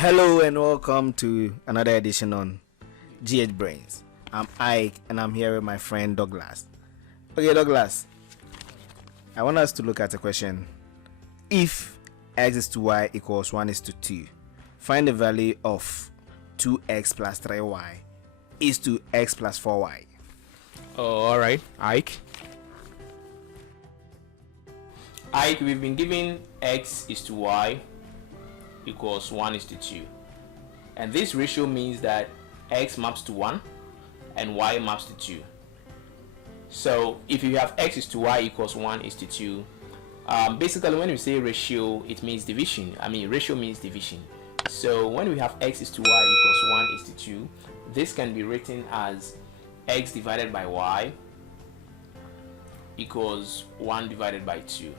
Hello and welcome to another edition on GH Brains. I'm Ike and I'm here with my friend Douglas. Okay, Douglas, I want us to look at a question. If x is to y equals 1 is to 2, find the value of 2x plus 3y is to x plus 4y. Oh, all right, Ike. Ike, we've been given x is to y equals 1 is to 2, and this ratio means that x maps to 1 and y maps to 2. So if you have x is to y equals 1 is to 2, basically when we say ratio, it means division. Ratio means division. So when we have x is to y equals 1 is to 2, this can be written as x divided by y equals 1 divided by 2.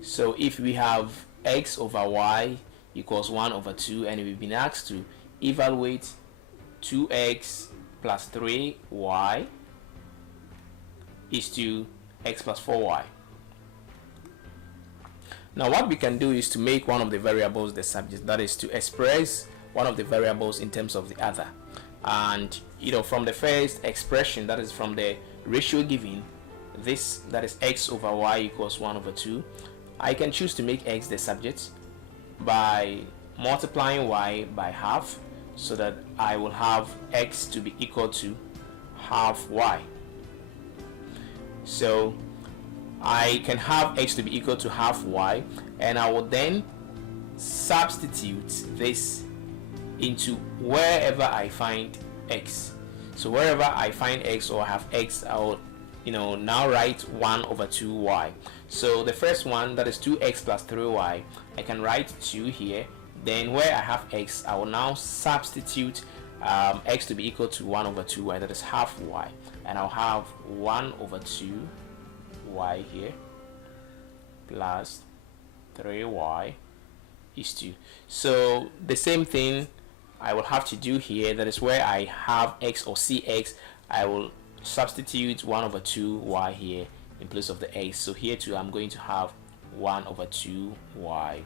So if we have x over y equals 1 over 2, and we've been asked to evaluate 2x plus 3y is to x plus 4y. Now what we can do is to make one of the variables the subject, that is to express one of the variables in terms of the other. And from the first expression, that is from the ratio given, this, that is x over y equals 1 over 2, I can choose to make x the subject by multiplying y by half, so that I will have x to be equal to half y. So I can have x to be equal to half y, and I will then substitute this into wherever I find x. So wherever I find x or have x, I will now write 1 over 2y. So the first one, that is 2x plus 3y, I can write 2 here. Then where I have x, I will now substitute x to be equal to 1 over 2y, that is half y, and I'll have 1 over 2y here plus 3y is 2. So the same thing I will have to do here, that is where I have x or cx, I will substitute 1 over 2y here in place of the x. So here too I'm going to have 1 over 2y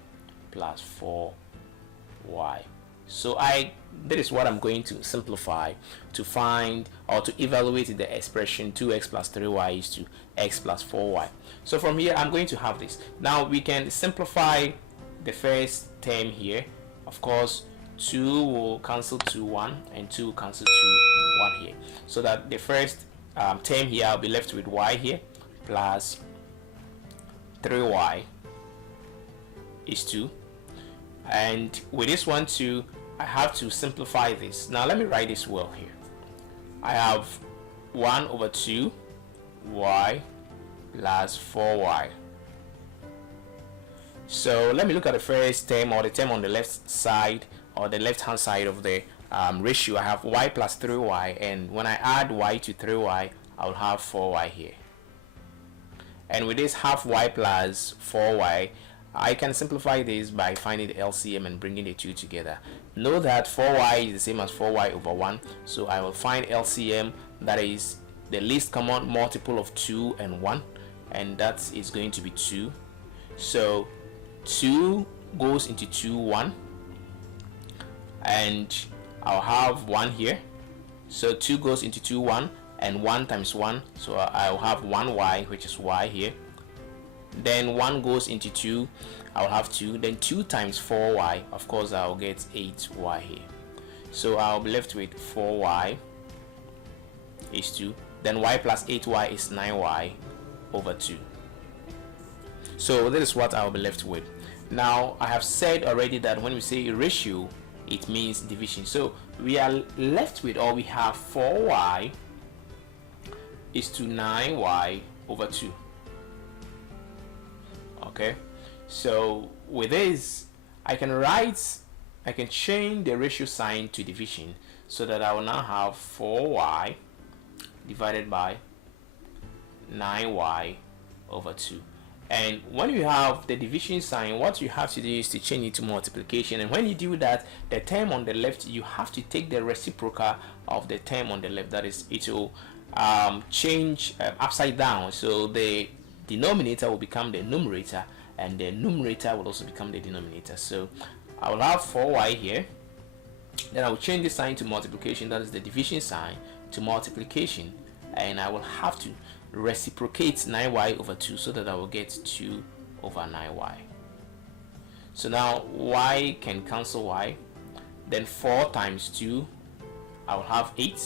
plus 4y. So that is what I'm going to simplify to find or to evaluate the expression 2x plus 3y is to x plus 4y. So from here I'm going to have this. Now we can simplify the first term here. Of course 2 will cancel to 1 and 2 will cancel to 1 here, so that the first term here I'll be left with y here plus 3y is 2, and with this one too I have to simplify this. Now let me write this well here. I have 1 over 2y plus 4y. So let me look at the first term, or the term on the left side, or the left hand side of the ratio. I have y plus 3y, and when I add y to 3y I'll have 4y here. And with this half y plus 4y, I can simplify this by finding the LCM and bringing the two together. Know that 4y is the same as 4y over 1, so I will find LCM, that is the least common multiple of 2 and 1, and that is going to be 2. So 2 goes into 2 1, and I'll have 1 here. So 2 goes into 2 1, and 1 times 1, so I'll have 1y, which is y here. Then 1 goes into 2, I'll have 2. Then 2 times 4y, of course I'll get 8y here. So I'll be left with 4y is 2. Then y plus 8y is 9y over 2. So that is what I'll be left with. Now I have said already that when we say a ratio, it means division. So we are left with, or we have 4y is to 9y over 2. Okay, so with this I can change the ratio sign to division, so that I will now have 4y divided by 9y over 2. And when you have the division sign, what you have to do is to change it to multiplication, and when you do that, the term on the left, you have to take the reciprocal of the term on the left, that is, it will change upside down, so the denominator will become the numerator and the numerator will also become the denominator. So I will have 4y here. Then I will change the sign to multiplication, that is the division sign, to multiplication, and I will have to reciprocate 9y over 2 so that I will get 2 over 9y. So now y can cancel y. Then 4 times 2, I will have 8,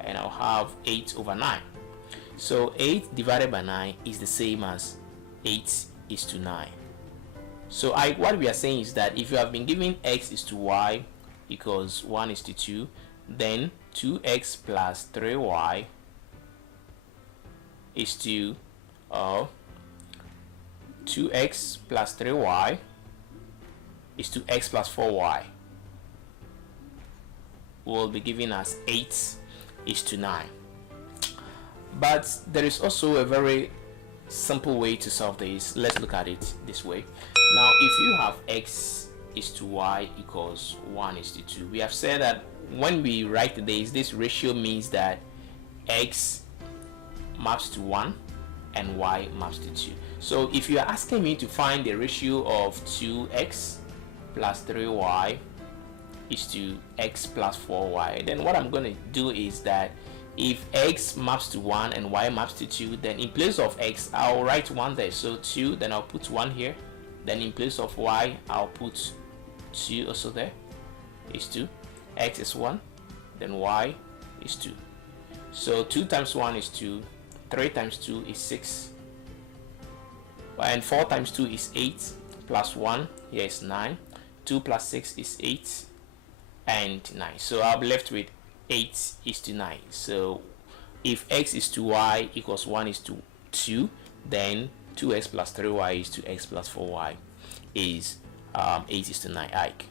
and I'll have 8 over 9. So 8 divided by 9 is the same as 8 is to 9. So what we are saying is that if you have been given x is to y equals 1 is to 2, then 2x plus 3y is to 2x plus 3y is to x plus 4y will be given as 8 is to 9. But there is also a very simple way to solve this. Let's look at it this way. Now if you have x is to y equals 1 is to 2, we have said that when we write this ratio means that x maps to 1 and y maps to 2. So if you are asking me to find the ratio of 2x plus 3y is to x plus 4y, then what I'm going to do is that if x maps to 1 and y maps to 2, then in place of x I'll write 1 there, so 2, then I'll put 1 here. Then in place of y I'll put 2 also there, is 2. X is 1, then y is 2. So 2 times 1 is 2, 3 times 2 is 6, and 4 times 2 is 8, plus 1 here is 9, 2 plus 6 is 8, and 9. So I'll be left with 8 is to 9. So if x is to y equals 1 is to 2, then 2x plus 3y is to x plus 4y is 8 is to 9. Ike.